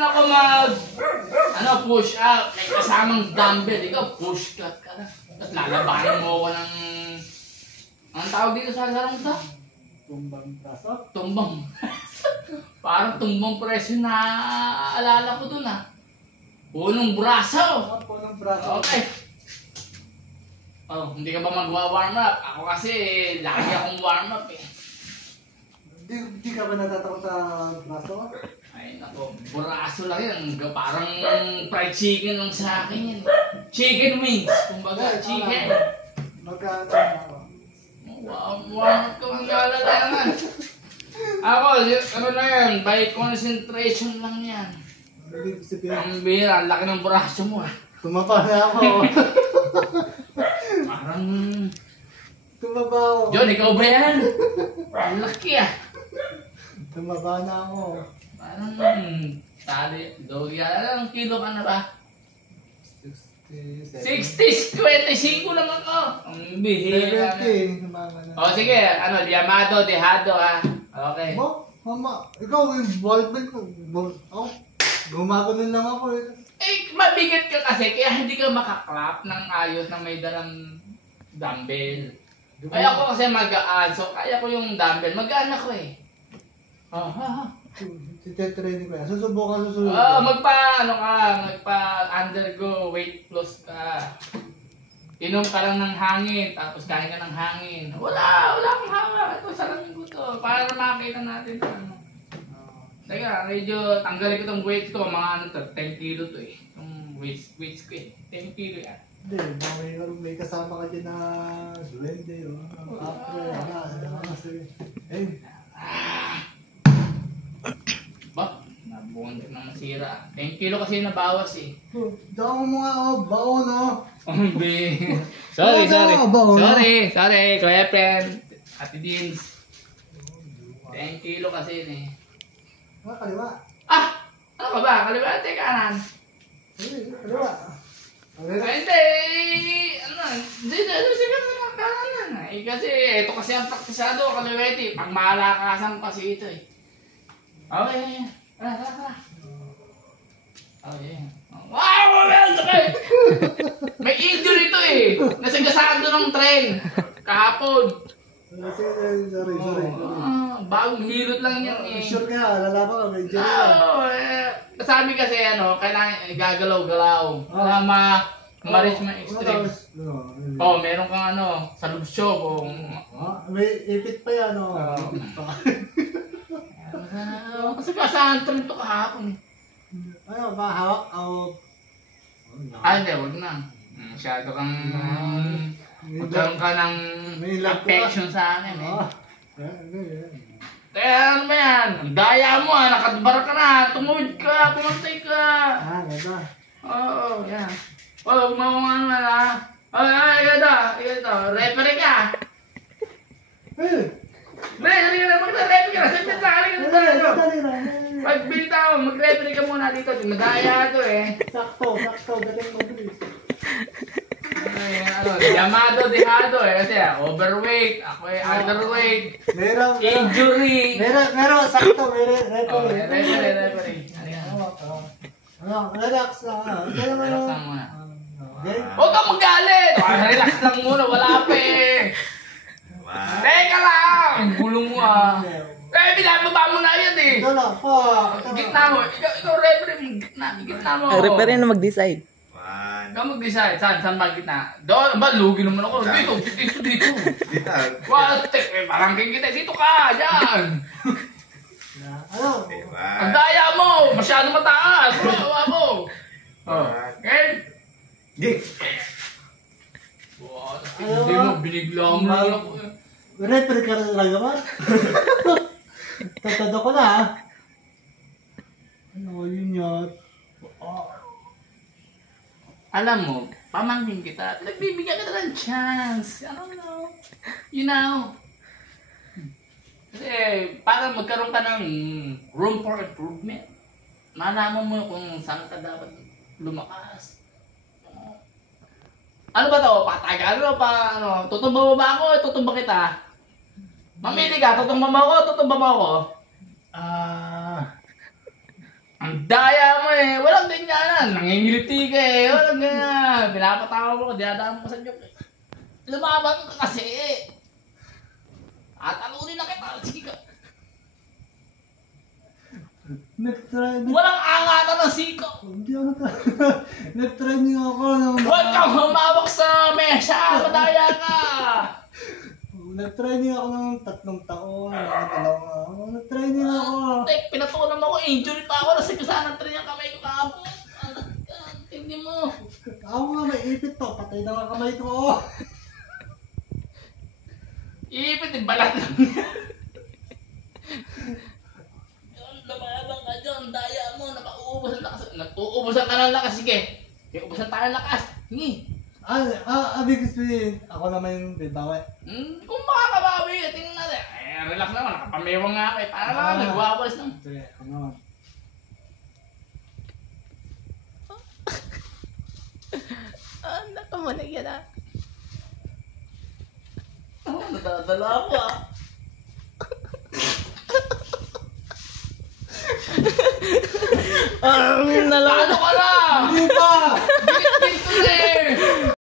naman ako push up. May kasamang dumbbell. Ikaw, push ka na. Tapos lalabanan mo ako ng... Anong tawag dito sa larong ito? Tumbang braso? Tumbang. Parang tumbang preso na alala ko dun ah. Punong braso. Punong braso. Okay. Oh, hindi ka ba magwa-warm up? Ako kasi lagi akong warm up eh. Hindi ka ba natatakot sa braso? Ay nako, braso lang yan. Parang fried chicken lang sa akin yan. Chicken wings, kumbaga, chicken. Magkano ako? Warm up ka maglalalaman. Ako, ano na yan, by concentration lang yan. Ang bira, laki ng braso mo ah. Tumapa na ako. Parang... Tumaba ako. John, ikaw ba yan? Ang laki ah. Tumaba na ako. Parang... Tali, Doria, ilang kilo ka na ba? 60, 25 lang ako. Ang bihira na. 70. O sige, ano, Diamado, Dejado ah. Okay. Mama, ikaw yung ballpen ko. Ako, gumagunin lang ako eh. Eh, mabigat ka kasi, kaya hindi ka makaklap ng ayos na may dalang dumbbell. Ay ako kasi magaan, so kaya ko yung dumbbell. Magaan ako eh. Titetraining ko yan. Susubukan susunod. Magpa-undergo weight loss ka. Inom ka lang ng hangin, tapos kain ka ng hangin. Wala akong hawa. Ito, salamin ko to. Para makakita natin ito. Teka, medyo tanggalin ko itong weight ko. Mga 10 kilo to eh. Itong weights ko eh. 10 kilo yan. Hindi, may kasama ka dyan na duwende o apre, Ba? Nabuhan ka na masira. 10 kilo kasi nabawas eh. Damo mo nga ako, baon o. Sorry. Kuya Pen. Ate Dins. 10 kilo kasi yun eh. Kaliwa. Ano ka ba? Kaliwa, kanan. Kaliwa. Ay, hindi. Hindi ka kanan. Eh, kasi ito kasi ang praktisado, kaliwete. Pag malakasan kasi ito eh. Okay. Tara. Okay. Wow! May injury ito eh. Nasagasaan doon ng tren. Kahapon. Sorry. Bagong hilot lang yan eh. Sure ka, lalaban ka, may injury ka. Sabi kasi kailangan gagalaw-galaw. Para ma-reach mo extreme. Meron kang sa lubsyo. May ipit pa yan o. Kasi kasahan tren ito kahapon. Ano ba, hawak o? Hindi, wag na. Masyado kang... Magkaroon ka ng affection sa akin eh. Kaya ano ba yan? Ang daya mo nakadbar ka na. Tumuhid ka, pumantay ka. Ganda. Oo, yan. Gumawa na. Ito. Referee ka. Halika na, mag-referee ka na. Saglit na. Pagbilita mo, mag-referee ka muna dito. Madaya ito eh. Sakto. Dating mabilis. Llamado, dejado eh. Kasi overweight, ako eh underweight. Injury. Meron, sakto. Referee. Relax lang. Relax lang muna. Huwag kang magalit! Relax lang muna, wala pa eh. Teka lang! Gulong mo ah. Binababa mo na yan eh. Gitna mo. Ikaw referee, gitna mo. Ang referee na mag-decide. Ikaw mag-decide. Saan ba gitna? Doon, lugi naman ako. Dito. Parang kita. Dito ka, dyan. Ang daya mo. Masyado mataas. Hawa mo. Okay? Hindi mo, binigla mo lang ako. Referee ka na talaga ba? Tatado ko na yun yun. Alam mo, pamangkin kita, nagbibigyan kita ng chance. I don't know. You know. Kasi para magkaroon ka ng room for improvement. Malaman mo kung saan ka dapat lumakas. Ano ba to? Patagal pa tutumba mo ba ako? Tutumba kita. Mamili ka, tutumba mo ako, tutumba mo ako. Ang Ang daya mo eh. Walang ganyan. Nangingiliti ka eh. Walang ganyan. Pinapatawa mo ko. Dinadaan mo sa joke eh. Lumaban ka kasi eh. Atalunin na kita. Sige ka. Walang angatan ng siko. Hindi ako nag-training ako ng... Huwag kang humawak sa mesa. Madaya ka. Nag-training ako ng 3 taon. Nag-training ako. Tek, pinatulan mo ako. Injury pa ako. Nasigasan ng trin yung kamay ko kahapon. Hindi mo. Ako nga may ipit to. Patay na nga kamay ko. Ipit, balat lang. Lumabang ka dyan. Daya mo. Napauubos ang lakas. Nag-uubusan ka ng lakas. Sige. Kaya ubusan tayo ng lakas. Hingi. Abig sabihin, ako naman yung bibawi. Kung makakabawi, tingnan natin. Relax naman. Nakapamewang nga ako eh. Para lang. Nagwawalis lang. Sige, ako naman. Naka mo na yan ah. Nadadala ako ah. Paano ka na?